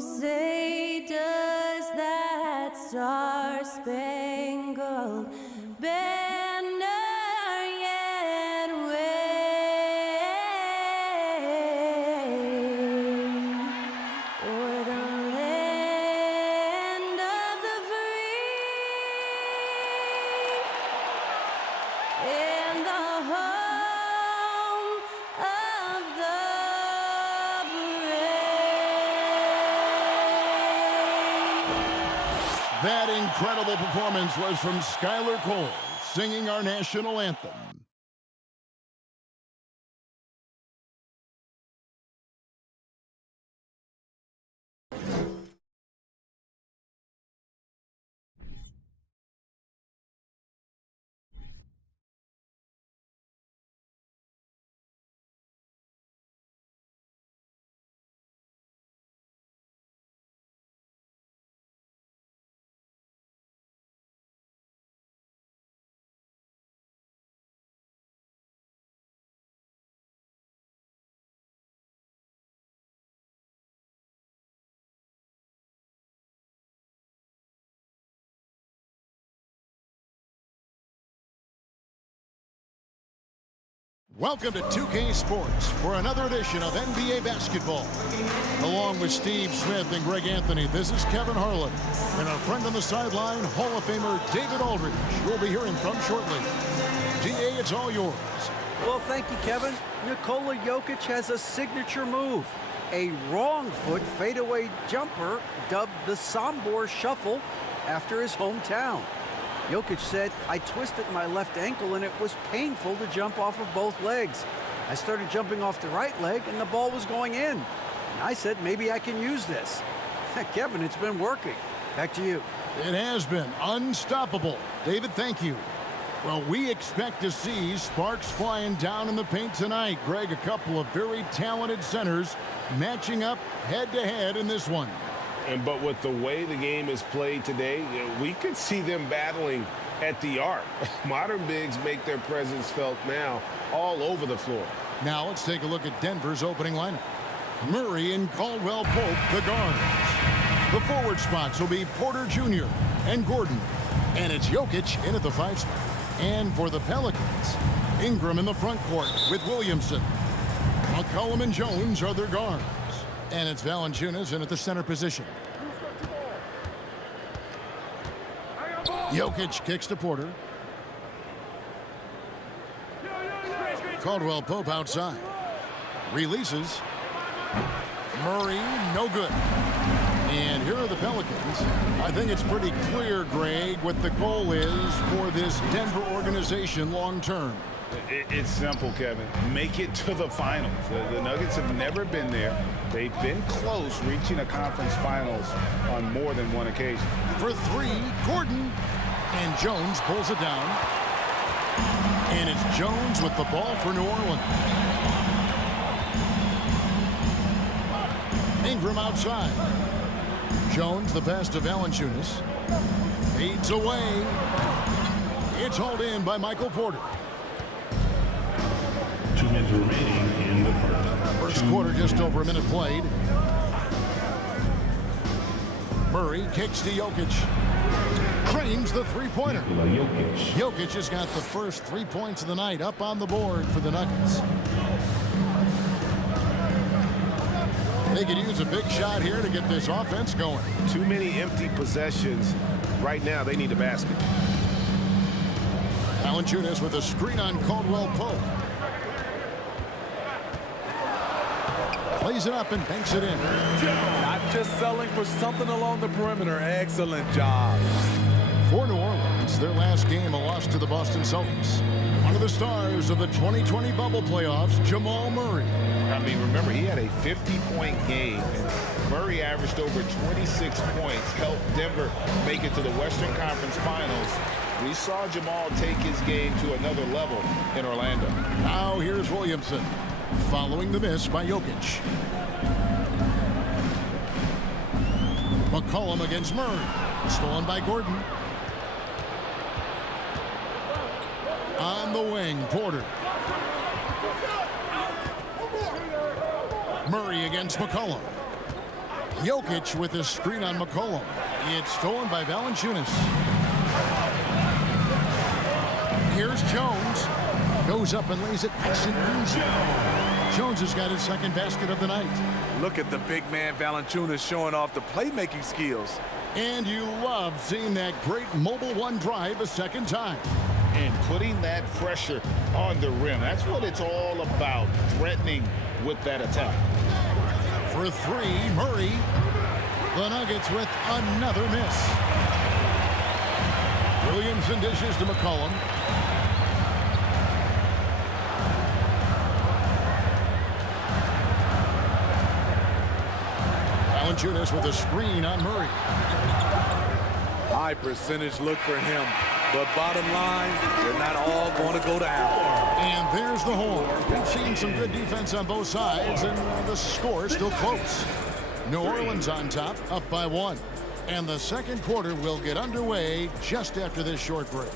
say does that star-spangled banner yet wave o'er the land of the free and the home of the brave. That incredible performance was from Skylar Cole, singing our national anthem. Welcome to 2K Sports for another edition of NBA basketball. Along with Steve Smith and Greg Anthony, this is Kevin Harlan. And our friend on the sideline, Hall of Famer David Aldridge, you'll be hearing from shortly. DA, it's all yours. Well, thank you, Kevin. Nikola Jokic has a signature move. A wrong foot fadeaway jumper dubbed the Sombor Shuffle after his hometown. Jokic said, "I twisted my left ankle and it was painful to jump off of both legs. I started jumping off the right leg and the ball was going in. And I said, maybe I can use this." Kevin, it's been working. Back to you. It has been unstoppable. David, thank you. Well, we expect to see sparks flying down in the paint tonight. Greg, a couple of very talented centers matching up head-to-head in this one. But with the way the game is played today, we could see them battling at the arc. Modern bigs make their presence felt now all over the floor. Now let's take a look at Denver's opening lineup. Murray and Caldwell Pope, the guards. The forward spots will be Porter Jr. and Gordon. And it's Jokic in at the 5 spot. And for the Pelicans, Ingram in the front court with Williamson. McCollum and Jones are their guards. And it's Valanciunas in at the center position. Jokic kicks to Porter. Caldwell Pope outside. Releases. Murray, no good. And here are the Pelicans. I think it's pretty clear, Greg, what the goal is for this Denver organization long term. It's simple, Kevin. Make it to the finals. The Nuggets have never been there. They've been close reaching a conference finals on more than one occasion. For 3, Gordon. And Jones pulls it down. And it's Jones with the ball for New Orleans. Ingram outside. Jones, the pass to Valanciunas. Fades away. It's hauled in by Michael Porter. 2 minutes remaining in the First quarter, just over a minute played. Murray kicks to Jokic. Cranes the three-pointer. Jokic has got the first 3 points of the night up on the board for the Nuggets. They could use a big shot here to get this offense going. Too many empty possessions. Right now, they need a basket. Valanciunas with a screen on Caldwell Pope. Plays it up and banks it in. Not just selling for something along the perimeter. Excellent job. For New Orleans, their last game, a loss to the Boston Celtics. One of the stars of the 2020 bubble playoffs, Jamal Murray. I mean, remember, he had a 50-point game, and Murray averaged over 26 points, helped Denver make it to the Western Conference Finals. We saw Jamal take his game to another level in Orlando. Now here's Williamson, following the miss by Jokic. McCollum against Murray. Stolen by Gordon. On the wing, Porter. Murray against McCollum. Jokic with a screen on McCollum. It's stolen by Valanciunas. Here's Jones. Goes up and lays it nice and easy. Jones has got his second basket of the night. Look at the big man Valanciunas showing off the playmaking skills. And you love seeing that great mobile one drive a second time. And putting that pressure on the rim. That's what it's all about, threatening with that attack. For three, Murray. The Nuggets with another miss. Williamson dishes to McCollum. Valanciunas with a screen on Murray. High percentage look for him. But bottom line, they're not all going to go down. And there's the horn. We've seen some good defense on both sides, and the score is still close. New Orleans on top, up by 1. And the second quarter will get underway just after this short break.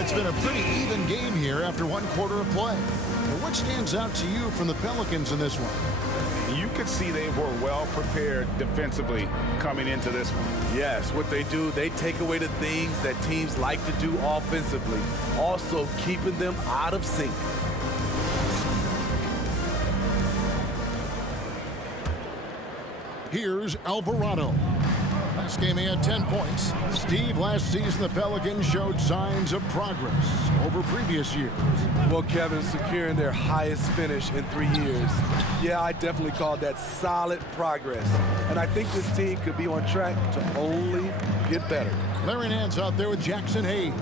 It's been a pretty even game here after one quarter of play. What stands out to you from the Pelicans in this one? You could see they were well prepared defensively coming into this one. Yes, what they do, they take away the things that teams like to do offensively, also keeping them out of sync. Here's Alvarado. Last game he had 10 points. Steve, last season the Pelicans showed signs of progress over previous years. Well, Kevin, securing their highest finish in 3 years. Yeah, I definitely call that solid progress. And I think this team could be on track to only get better. Larry Nance out there with Jackson Hayes.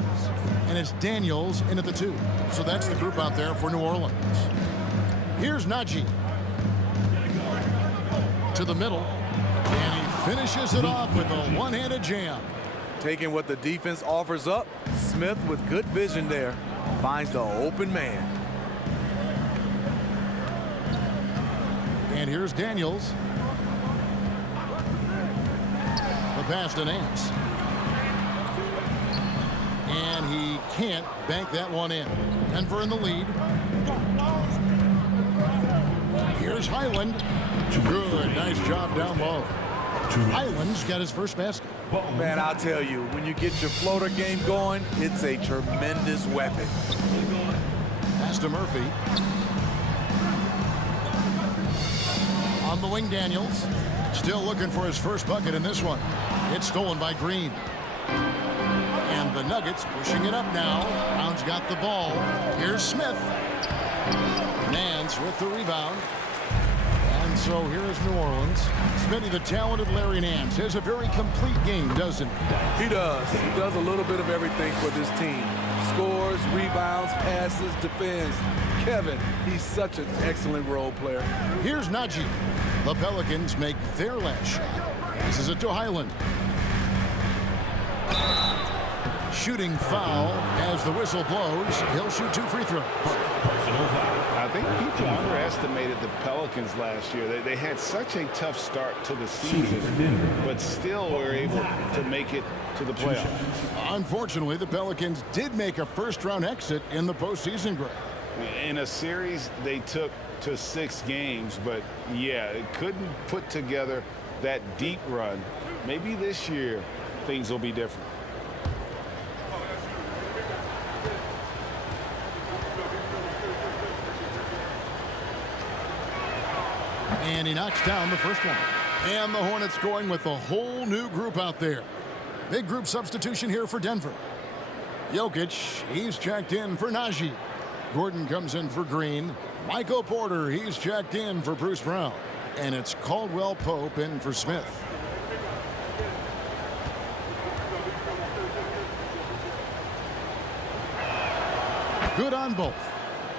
And it's Daniels in at the 2. So that's the group out there for New Orleans. Here's Najee. To the middle. And he finishes it off with a one-handed jam. Taking what the defense offers up, Smith with good vision there finds the open man. And here's Daniels. The pass to Nance. And he can't bank that one in. Denver in the lead. Here's Highland. Good, nice job down low. Highland's got his first basket. Man, I'll tell you, when you get your floater game going, it's a tremendous weapon. Pass to Murphy. On the wing, Daniels. Still looking for his first bucket in this one. It's stolen by Green. And the Nuggets pushing it up now. Brown's got the ball. Here's Smith. Nance with the rebound. And so here is New Orleans. Smitty, the talented Larry Nance, has a very complete game, doesn't he? He does. He does a little bit of everything for this team. Scores, rebounds, passes, defends. Kevin, he's such an excellent role player. Here's Najee. The Pelicans make their last shot. This is it to Highland. Shooting foul as the whistle blows. He'll shoot 2 free throws. I think people underestimated the Pelicans last year. They had such a tough start to the season, but still were able to make it to the playoffs. Unfortunately, the Pelicans did make a first-round exit in the postseason, Greg. In a series they took to 6 games, but yeah, it couldn't put together that deep run. Maybe this year things will be different. And he knocks down the first one. And the Hornets going with a whole new group out there. Big group substitution here for Denver. Jokic, he's checked in for Najee. Gordon comes in for Green. Michael Porter, he's checked in for Bruce Brown. And it's Caldwell Pope in for Smith. Good on both.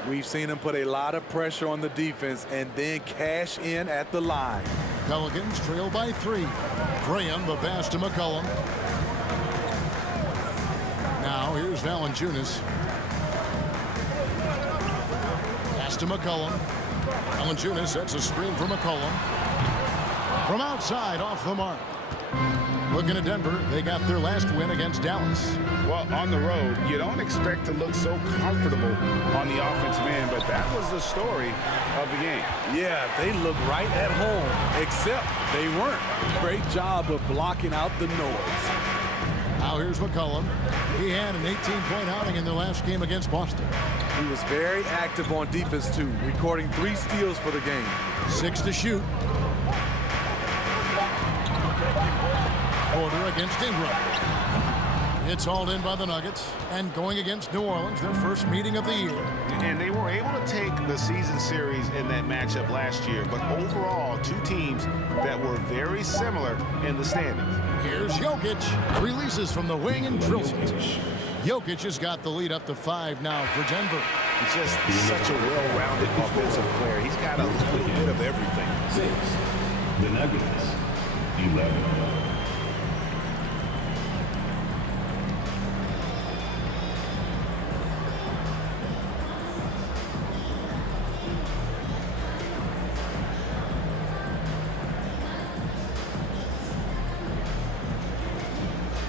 We've seen him put a lot of pressure on the defense and then cash in at the line. Pelicans trail by 3. Graham, the pass to McCollum. Now here's Valanciunas. Pass to McCollum. Valanciunas sets a screen for McCollum. From outside, off the mark. Looking at Denver, they got their last win against Dallas. Well, on the road, you don't expect to look so comfortable on the offensive end, but that was the story of the game. Yeah, they look right at home, except they weren't. Great job of blocking out the noise. Now here's McCollum. He had an 18-point outing in their last game against Boston. He was very active on defense, too, recording 3 steals for the game. 6 to shoot. Porter against Ingram. It's hauled in by the Nuggets, and going against New Orleans, their first meeting of the year. And they were able to take the season series in that matchup last year, but overall, 2 teams that were very similar in the standings. Here's Jokic. Releases from the wing and drills it. Jokic has got the lead up to 5 now for Denver. He's just such a well-rounded offensive player. He's got a little bit of everything. 6. The Nuggets, 11.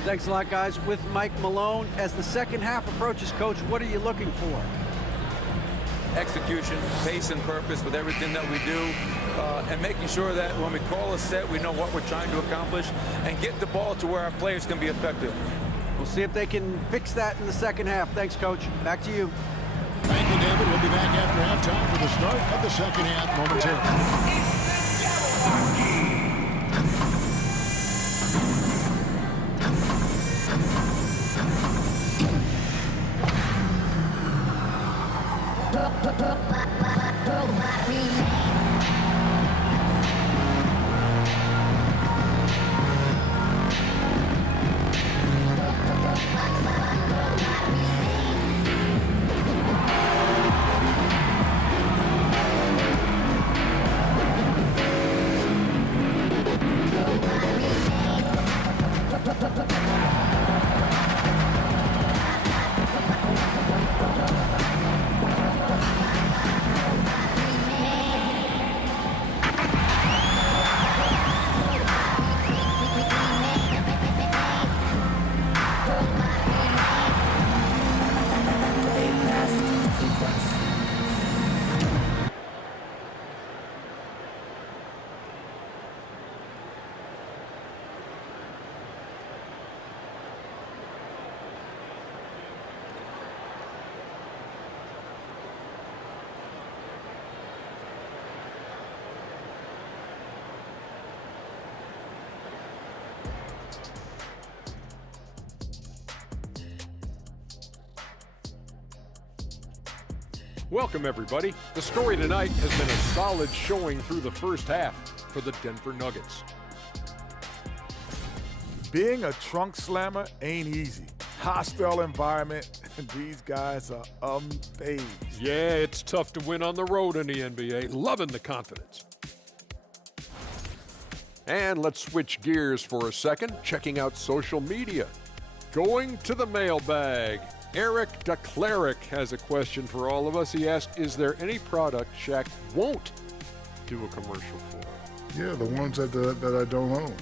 Thanks a lot, guys. With Mike Malone, as the second half approaches, Coach, what are you looking for? Execution, pace and purpose with everything that we do, and making sure that when we call a set, we know what we're trying to accomplish and get the ball to where our players can be effective. We'll see if they can fix that in the second half. Thanks, Coach. Back to you. Thank you, David. We'll be back after halftime for the start of the second half momentarily. Welcome, everybody. The story tonight has been a solid showing through the first half for the Denver Nuggets. Being a trunk slammer ain't easy. Hostile environment, and these guys are unfazed. Yeah, it's tough to win on the road in the NBA. Loving the confidence. And let's switch gears for a second, checking out social media. Going to the mailbag. Eric DeCleric has a question for all of us. He asked, is there any product Shaq won't do a commercial for? Yeah, the ones that I don't own.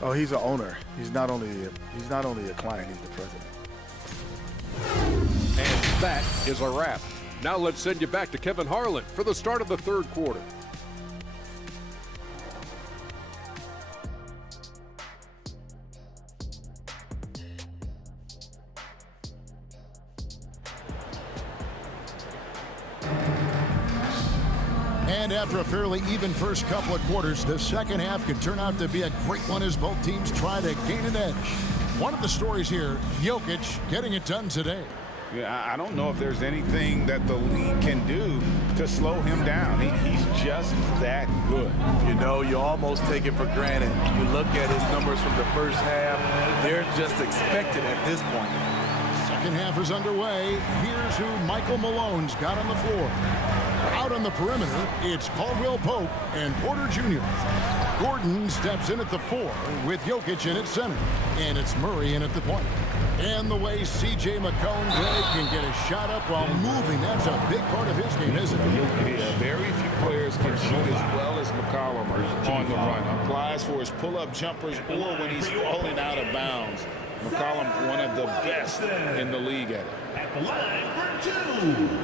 Oh, he's an owner. He's not only a client, he's the president. And that is a wrap. Now let's send you back to Kevin Harlan for the start of the third quarter. And after a fairly even first couple of quarters, the second half could turn out to be a great one as both teams try to gain an edge. One of the stories here, Jokic getting it done today. Yeah, I don't know if there's anything that the league can do to slow him down. He's just that good. You know, you almost take it for granted. You look at his numbers from the first half, they're just expected at this point. Second half is underway. Here's who Michael Malone's got on the floor. Out on the perimeter, it's Caldwell Pope and Porter Jr. Gordon steps in at the 4 with Jokic in at center, and it's Murray in at the point. And the way C.J. McCollum, Greg, can get a shot up while moving, that's a big part of his game, isn't it? Yeah, very few players can shoot as well as McCollum on the run. Applies for his pull-up jumpers or when he's falling out of bounds. McCollum, one of the best in the league at it. At the line for 2.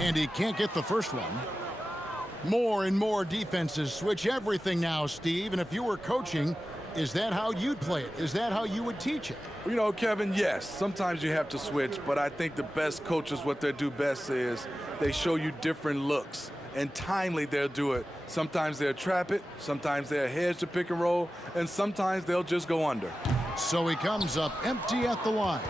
And he can't get the first one. More and more defenses switch everything now, Steve. And if you were coaching, is that how you'd play it? Is that how you would teach it? You know, Kevin, yes, sometimes you have to switch, but I think the best coaches, what they do best is they show you different looks, and timely they'll do it. Sometimes they'll trap it, sometimes they'll hedge the pick and roll, and sometimes they'll just go under. So he comes up empty at the line.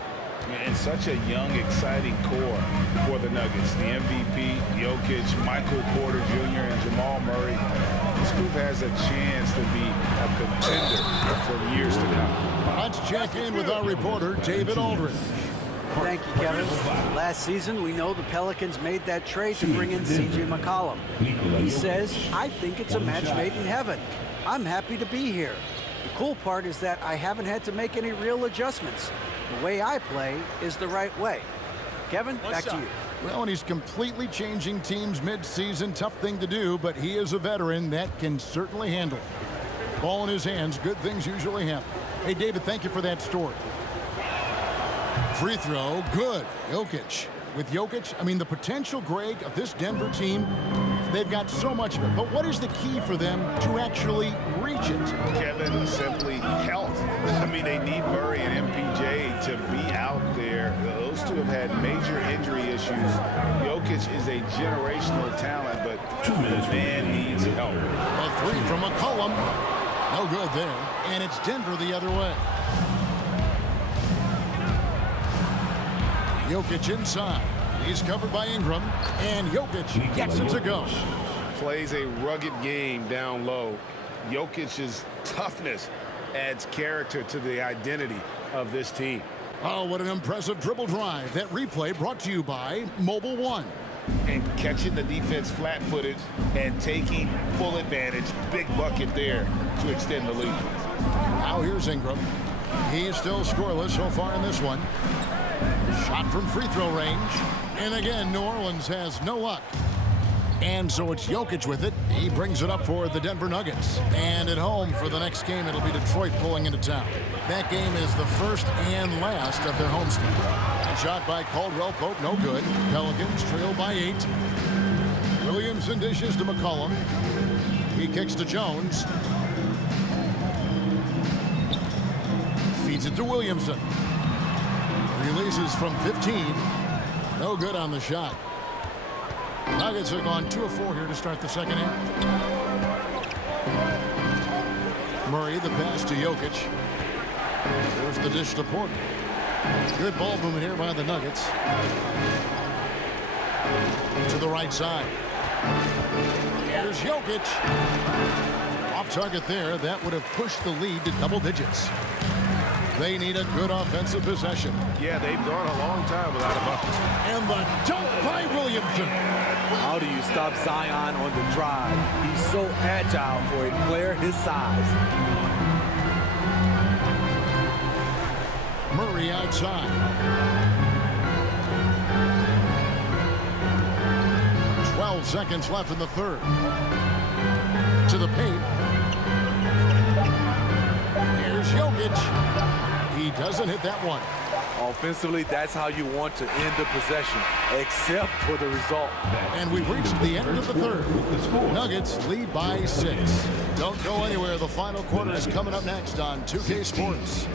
And such a young, exciting core for the Nuggets. The MVP, Jokic, Michael Porter Jr., and Jamal Murray. This group has a chance to be a contender for years to come. Let's check in with our reporter, David Aldridge. Thank you, Kevin. Last season, we know the Pelicans made that trade to bring in C.J. McCollum. He says, I think it's a match made in heaven. I'm happy to be here. The cool part is that I haven't had to make any real adjustments. The way I play is the right way. Kevin, back to you. Well, and he's completely changing teams mid-season. Tough thing to do, but he is a veteran that can certainly handle it. Ball in his hands, good things usually happen. Hey, David, thank you for that story. Free throw, good. Jokic. With Jokic, I mean, the potential, Greg, of this Denver team, they've got so much of it. But what is the key for them to actually reach it? Kevin, simply health. I mean, they need Murray and MPJ to be out there. Those two have had major injury issues. Jokic is a generational talent, but the man needs help. A three from McCollum. No good there. And it's Denver the other way. Jokic inside. He's covered by Ingram. And Jokic gets it to go. Plays a rugged game down low. Jokic's toughness adds character to the identity of this team. Oh, what an impressive dribble drive. That replay brought to you by Mobile One. And catching the defense flat-footed and taking full advantage. Big bucket there to extend the lead. Now here's Ingram. He's still scoreless so far in this one. Shot from free throw range. And again, New Orleans has no luck. And so it's Jokic with it. He brings it up for the Denver Nuggets. And at home for the next game, it'll be Detroit pulling into town. That game is the first and last of their homestand. That shot by Caldwell Pope, no good. Pelicans trail by 8. Williamson dishes to McCollum. He kicks to Jones. Feeds it to Williamson. Releases from 15. No good on the shot. Nuggets have gone 2 of 4 here to start the second half. Murray, the pass to Jokic. There's the dish to Porter. Good ball movement here by the Nuggets. To the right side. Here's Jokic. Off target there. That would have pushed the lead to double digits. They need a good offensive possession. Yeah, they've gone a long time without a bucket. And the dunk by Williamson. How do you stop Zion on the drive? He's so agile for a player his size. Murray outside. 12 seconds left in the third. To the paint. Here's Jokic. He doesn't hit that one. Offensively, that's how you want to end the possession, except for the result. And we've reached the end of the third. Nuggets lead by 6. Don't go anywhere. The final quarter is coming up next on 2K Sports.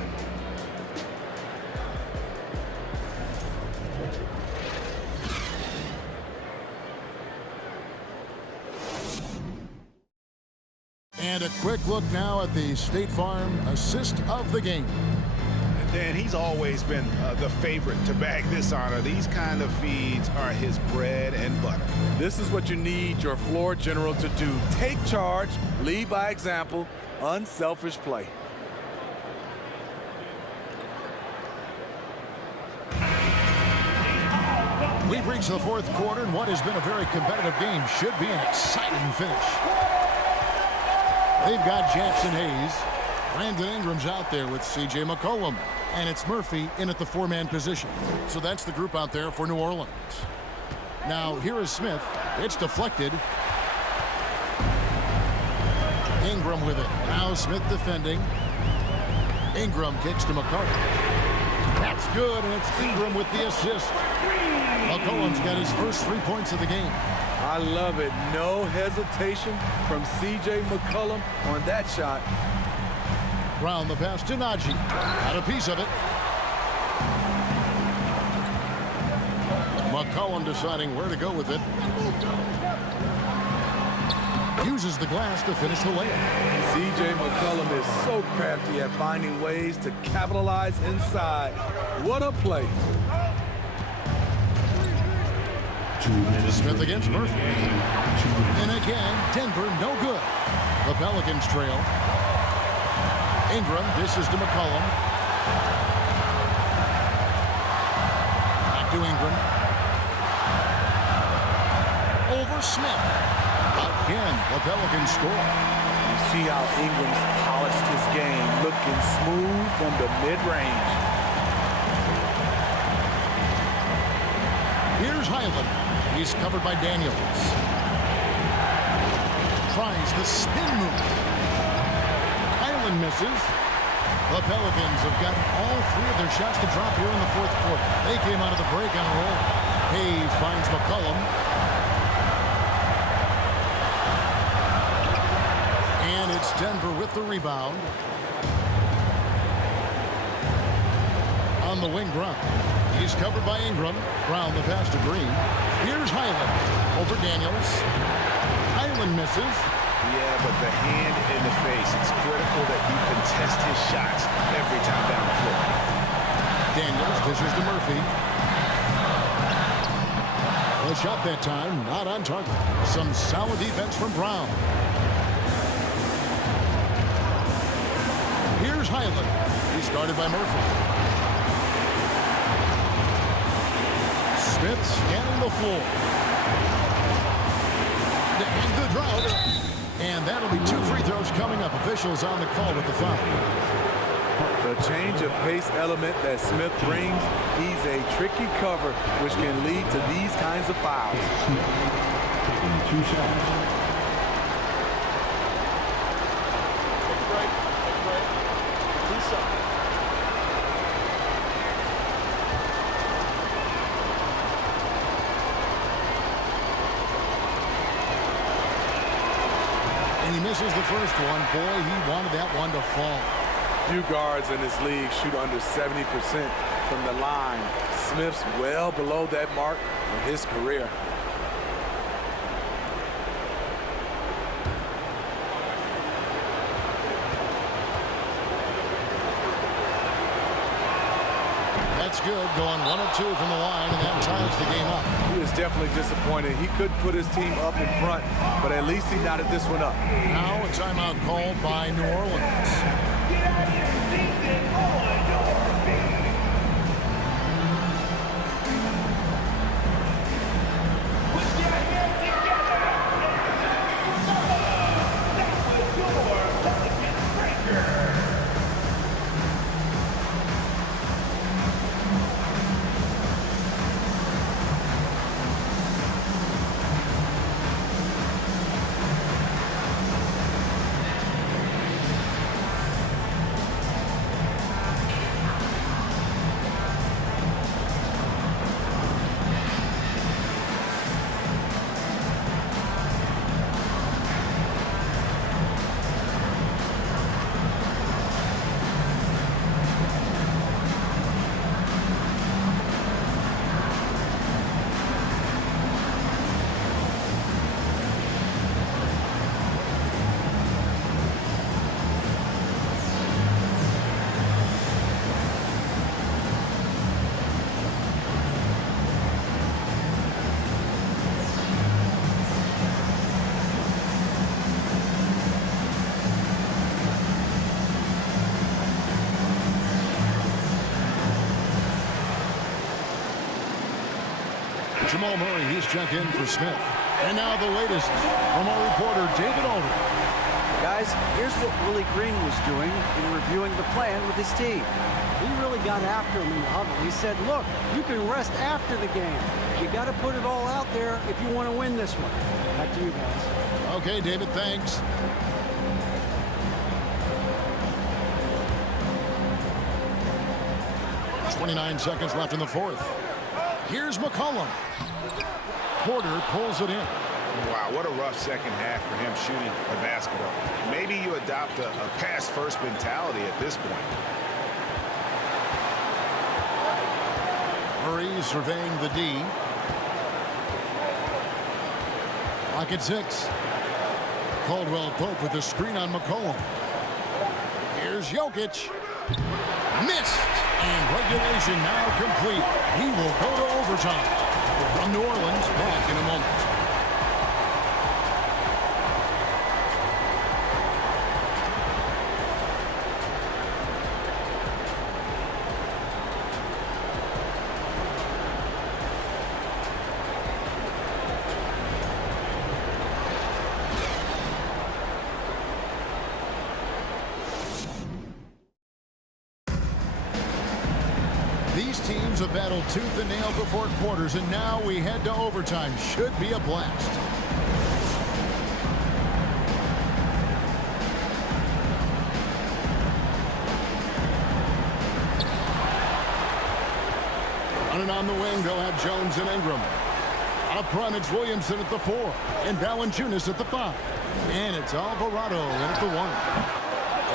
And a quick look now at the State Farm assist of the game. Dan, he's always been the favorite to bag this honor. These kind of feeds are his bread and butter. This is what you need your floor general to do. Take charge, lead by example, unselfish play. We've reached the fourth quarter, and what has been a very competitive game should be an exciting finish. They've got Jackson Hayes. Brandon Ingram's out there with C.J. McCollum. And it's Murphy in at the four-man position. So that's the group out there for New Orleans. Now, here is Smith. It's deflected. Ingram with it. Now Smith defending. Ingram kicks to McCollum. That's good, and it's Ingram with the assist. McCollum's got his first 3 points of the game. I love it. No hesitation from C.J. McCollum on that shot. Round the pass to Najee. Got a piece of it. McCollum deciding where to go with it. Uses the glass to finish the layup. C.J. McCollum is so crafty at finding ways to capitalize inside. What a play. Smith against Murphy. And again, Denver no good. The Pelicans trail. Ingram dishes to McCollum. Back to Ingram. Over Smith. Again, the Pelicans score. You see how Ingram's polished his game, looking smooth from the mid-range. Here's Highland. He's covered by Daniels. Tries the spin move. Highland misses. The Pelicans have got all three of their shots to drop here in the fourth quarter. They came out of the break on a roll. Hayes finds McCollum. And it's Denver with the rebound. On the wing, Brown. He's covered by Ingram. Brown the pass to Green. Here's Highland over Daniels. Highland misses. Yeah, but the hand in the face. It's critical that you contest his shots every time down the floor. Daniels dishes to Murphy. The shot that time, not on target. Some solid defense from Brown. Here's Highland. He's guarded by Murphy. Smith scanning the floor. And the drought. And that'll be 2 free throws coming up. Officials on the call with the foul. The change of pace element that Smith brings, he's a tricky cover, which can lead to these kinds of fouls. Taking 2 shots. And he misses the first one. Boy, he wanted that one to fall. Few guards in this league shoot under 70% from the line. Smith's well below that mark for his career. That's good. Going 1 of 2 from the line, and that ties the game up. He is definitely disappointed. He couldn't put his team up in front, but at least he knotted this one up. Now a timeout called by New Orleans. Jamal Murray, he's checked in for Smith. And now the latest from our reporter, David Aldridge. Guys, here's what Willie Green was doing in reviewing the plan with his team. He really got after him in the huddle. He said, look, you can rest after the game. You got to put it all out there if you want to win this one. Back to you guys. Okay, David, thanks. .29 seconds left in the fourth. Here's McCollum. Porter pulls it in. Wow, what a rough second half for him shooting the basketball. Maybe you adopt a pass-first mentality at this point. Murray surveying the D. Lock at 6. Caldwell Pope with the screen on McCollum. Here's Jokic. Missed. And regulation now complete. He will go to overtime. From New Orleans, back in a moment. These teams have battled tooth and nail for 4 quarters, and now we head to overtime. Should be a blast. Running on the wing, they'll have Jones and Ingram. Up front, it's Williamson at the 4, and Valanciunas at the 5. And it's Alvarado in at the 1.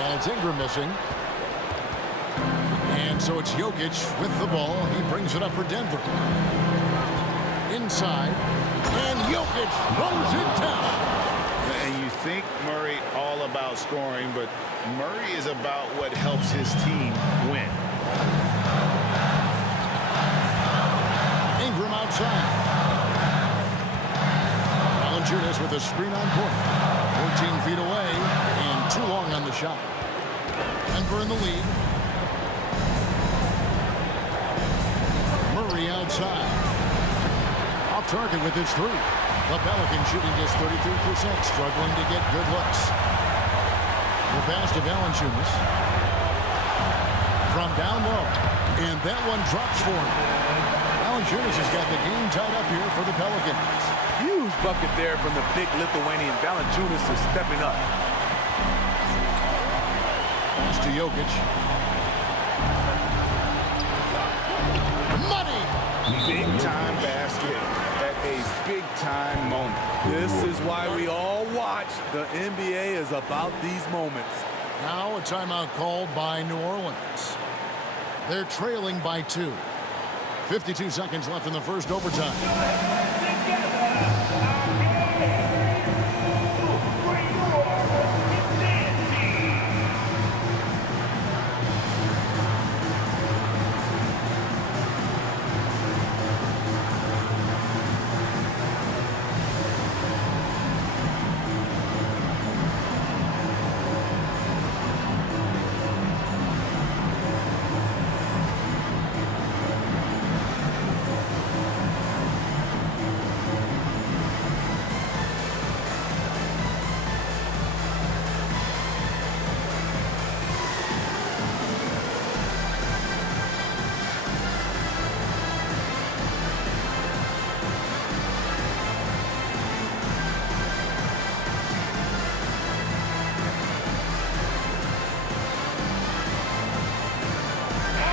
And it's Ingram missing. And so it's Jokic with the ball. He brings it up for Denver. Inside. And Jokic throws it down. And you think Murray all about scoring, but Murray is about what helps his team win. Ingram outside. Valanciunas with a screen on point. 14 feet away and too long on the shot. Denver in the lead. Murray outside. Off target with his 3. The Pelicans shooting just 33%, struggling to get good looks. The pass to Valanciunas. From down low. And that one drops for him. Valanciunas has got the game tied up here for the Pelicans. Huge bucket there from the big Lithuanian. Valanciunas is stepping up. Pass to Jokic. Money! Big-time basket at a big-time moment. This is why we all watch. The NBA is about these moments. Now a timeout called by New Orleans. They're trailing by 2. 52 seconds left in the first overtime.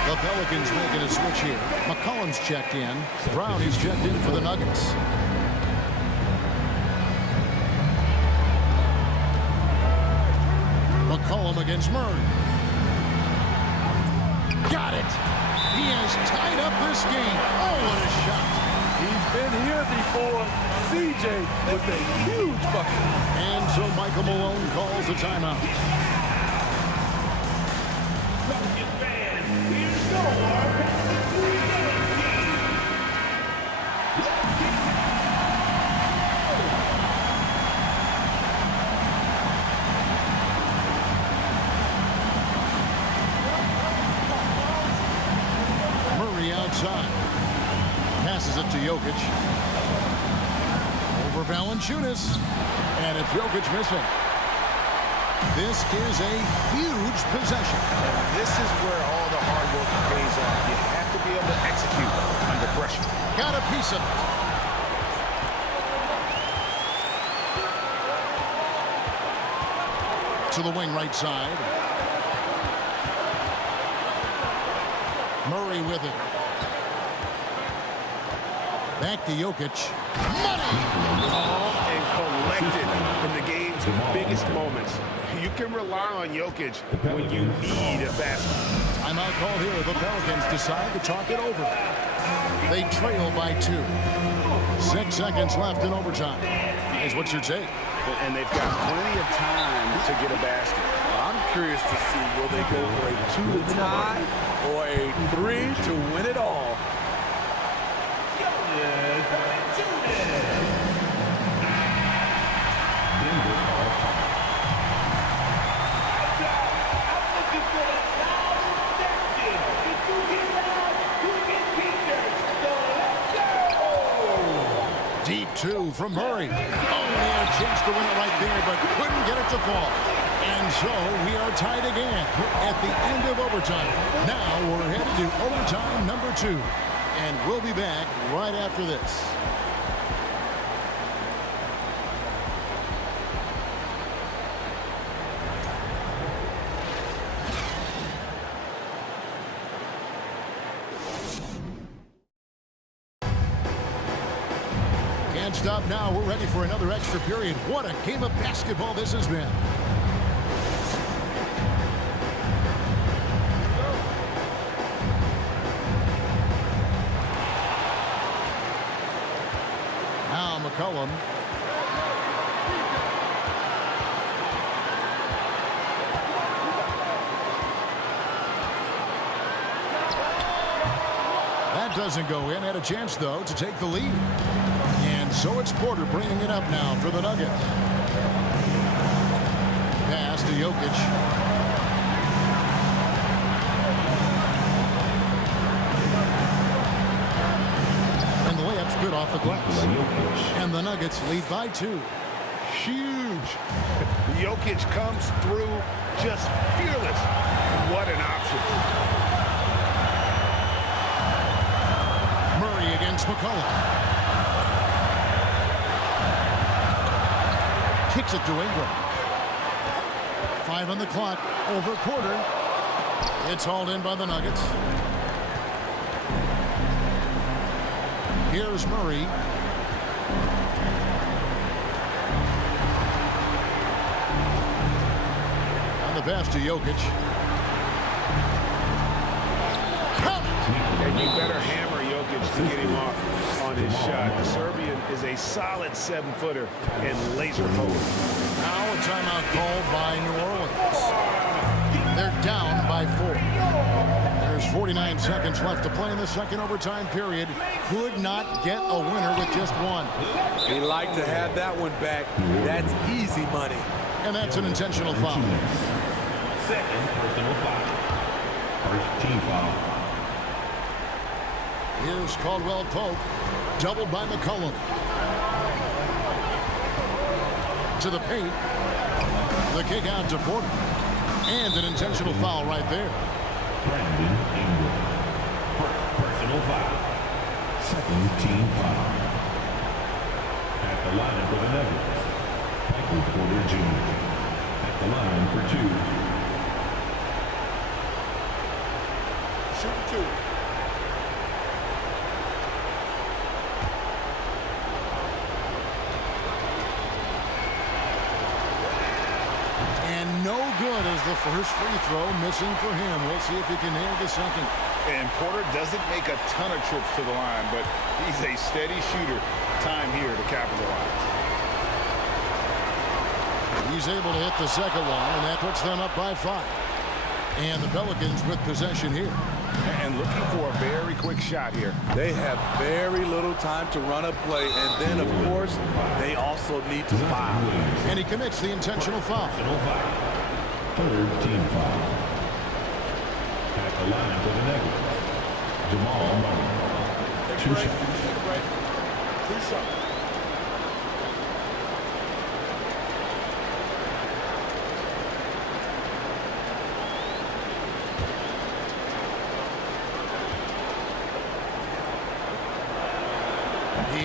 The Pelicans making a switch here. McCollum's checked in. Brown is checked in for the Nuggets. McCollum against Murray. Got it. He has tied up this game. Oh, what a shot. He's been here before. CJ with a huge bucket. And so Michael Malone calls a timeout. Murray outside. Passes it to Jokic. Valanciunas. And it's Jokic missing. This is a huge possession. And this is where all the hard work pays off. You have to be able to execute under pressure. Got a piece of it. To the wing right side. Murray with it. Back to Jokic. Money! Calm and collected in the game's biggest moments. You can rely on Jokic when you need a basket. Timeout called here. The Pelicans decide to talk it over. They trail by 2. 6 seconds left in overtime. Here's what's your take? And they've got plenty of time to get a basket. I'm curious to see, will they go for a 2 to tie or a 3 to win it all? Deep 2 from Murray. Oh, he had a chance to win it right there, but couldn't get it to fall. And so we are tied again at the end of overtime. Now we're headed to overtime number 2. And we'll be back right after this. Can't stop now. We're ready for another extra period. What a game of basketball this has been. Now McCollum. That doesn't go in. Had a chance, though, to take the lead. And so it's Porter bringing it up now for the Nuggets. Pass to Jokic. And the layup's good off the glass. And the Nuggets lead by 2. Huge. Jokic comes through just fearless. What an option. Murray against McCollum. Kicks it to Ingram. 5 on the clock. Over Porter. It's hauled in by the Nuggets. Here's Murray. On the pass to Jokic. And you better hammer Jokic to get him off on his shot. The Serbian is a solid 7-footer and laser focused. Now a timeout called by New Orleans. They're down by 4. There's 49 seconds left to play in the second overtime period. Could not get a winner with just 1. He like to have that one back. That's easy money. And that's an intentional foul. Second personal foul. First team foul. Here's Caldwell Pope, doubled by McCollum. To the paint. The kick out to Porter. And an intentional foul right there. Brandon Ingram. First personal foul. Second team foul. At the line for the Nuggets, Michael Porter Jr. At the line for 2. Shoot 2. No good as the first free throw missing for him. We'll see if he can nail the second. And Porter doesn't make a ton of trips to the line, but he's a steady shooter. Time here to capitalize. He's able to hit the second one, and that puts them up by 5. And the Pelicans with possession here. And looking for a very quick shot here. They have very little time to run a play, and then, of course, they also need to foul. And he commits the intentional foul. Third team foul. At the line for the Nuggets, Jamal Murray. 2 shots.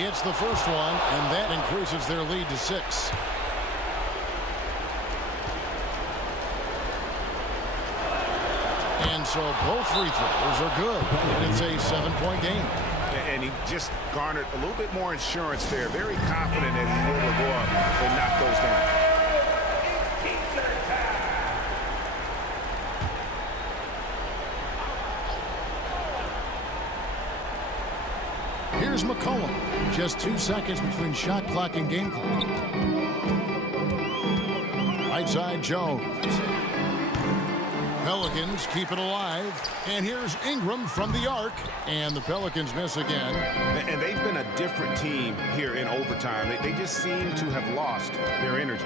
hits the first one, and that increases their lead to 6. And so both free throws are good, and it's a 7-point game. And he just garnered a little bit more insurance there. Very confident that he's able to go up and knock those down. Here's McCollum. Just 2 seconds between shot clock and game clock. Right side, Jones. Pelicans keep it alive. And here's Ingram from the arc. And the Pelicans miss again. And they've been a different team here in overtime. They just seem to have lost their energy.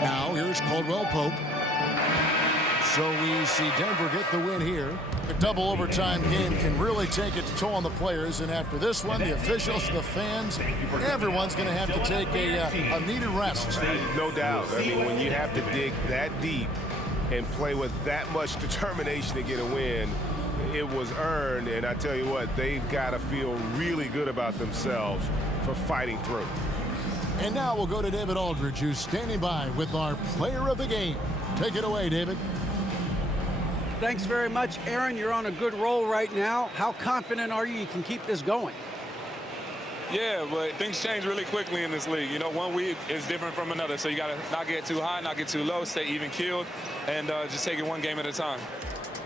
Now here's Caldwell Pope. So we see Denver get the win here. A double overtime game can really take its toll on the players, and after this one, the officials, the fans, everyone's going to have to take a needed rest. No doubt. I mean, when you have to dig that deep and play with that much determination to get a win, it was earned, and I tell you what, they've got to feel really good about themselves for fighting through. And now we'll go to David Aldridge, who's standing by with our player of the game. Take it away, David. Thanks very much, Aaron. You're on a good roll right now. How confident are you can keep this going? Yeah, but things change really quickly in this league. You know, one week is different from another, so you got to not get too high, not get too low, stay even-keeled, and just take it one game at a time.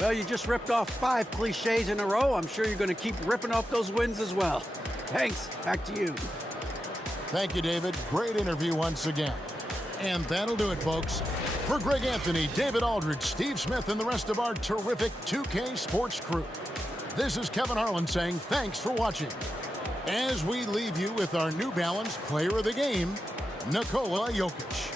Well, you just ripped off 5 cliches in a row. I'm sure you're going to keep ripping off those wins as well. Thanks. Back to you. Thank you, David. Great interview once again. And that'll do it, folks. For Greg Anthony, David Aldridge, Steve Smith, and the rest of our terrific 2K Sports crew, this is Kevin Harlan saying thanks for watching. As we leave you with our New Balance Player of the Game, Nikola Jokic.